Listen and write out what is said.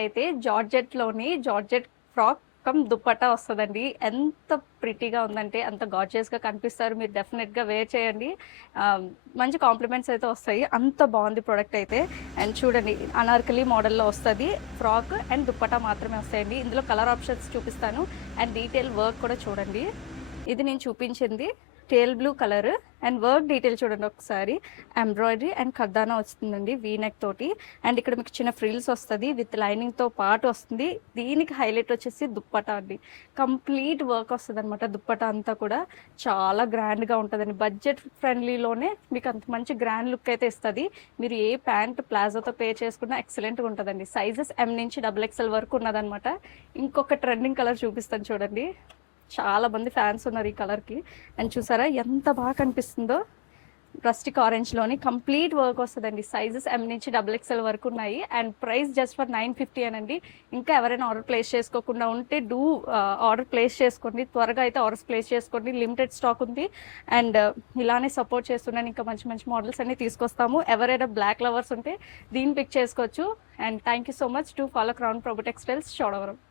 అయితే georgette frock come dupatta వస్తుందండి. ఎంత ప్రిటీగా ఉందంటే అంత గార్జియస్గా కనిపిస్తారు. మీరు డెఫినెట్గా వేర్ చేయండి. ఆ, మంచి కాంప్లిమెంట్స్ అయితే వస్తాయి. అంత బాగుంది ప్రోడక్ట్ అయితే. అండ్ చూడండి, అనార్కలి మోడల్లో వస్తుంది. ఫ్రాక్ అండ్ దుప్పట్టా మాత్రమే వస్తాయండి. ఇందులో కలర్ ఆప్షన్స్ చూపిస్తాను అండ్ డీటెయిల్ వర్క్ కూడా చూడండి. ఇది నేను చూపించింది టేల్ blue colour. And work detail చూడండి ఒకసారి. ఎంబ్రాయిడరీ అండ్ ఖర్దానా వస్తుందండి వీనెక్ తోటి. అండ్ ఇక్కడ మీకు చిన్న ఫ్రిల్స్ వస్తుంది విత్ లైనింగ్తో పాటు వస్తుంది. దీనికి హైలైట్ వచ్చేసి దుప్పటా అండి. కంప్లీట్ వర్క్ వస్తుంది అనమాట. దుప్పటా అంతా కూడా చాలా గ్రాండ్గా ఉంటుందండి. బడ్జెట్ ఫ్రెండ్లీలోనే మీకు అంత మంచి గ్రాండ్ లుక్ అయితే ఇస్తుంది. మీరు ఏ ప్యాంట్ ప్లాజోతో పే చేసుకున్నా ఎక్సలెంట్గా ఉంటుందండి. సైజెస్ ఎం నుంచి XXL వరకు ఉన్నదనమాట. ఇంకొక ట్రెండింగ్ కలర్ చూపిస్తాను చూడండి. చాలా మంది ఫ్యాన్స్ ఉన్నారు ఈ కలర్కి. అండ్ చూసారా ఎంత బాగా కనిపిస్తుందో. రస్టిక్ ఆరెంజ్లోని కంప్లీట్ వర్క్ వస్తుందండి. సైజెస్ ఎం నుంచి XXL వరకు ఉన్నాయి. అండ్ ప్రైస్ జస్ట్ ఫర్ 950 అనండి. ఇంకా ఎవరైనా ఆర్డర్ ప్లేస్ చేసుకోకుండా ఉంటే ఆర్డర్ ప్లేస్ చేసుకోండి. త్వరగా అయితే ఆర్డర్స్ ప్లేస్ చేసుకోండి. లిమిటెడ్ స్టాక్ ఉంది. అండ్ ఇలానే సపోర్ట్ చేస్తున్నాను. ఇంకా మంచి మంచి మోడల్స్ అన్ని తీసుకొస్తాము. ఎవరైనా బ్లాక్ లవర్స్ ఉంటే దీన్ని పిక్ చేసుకోవచ్చు. And thank you so much to follow crown Prabhu textiles Chodavaram.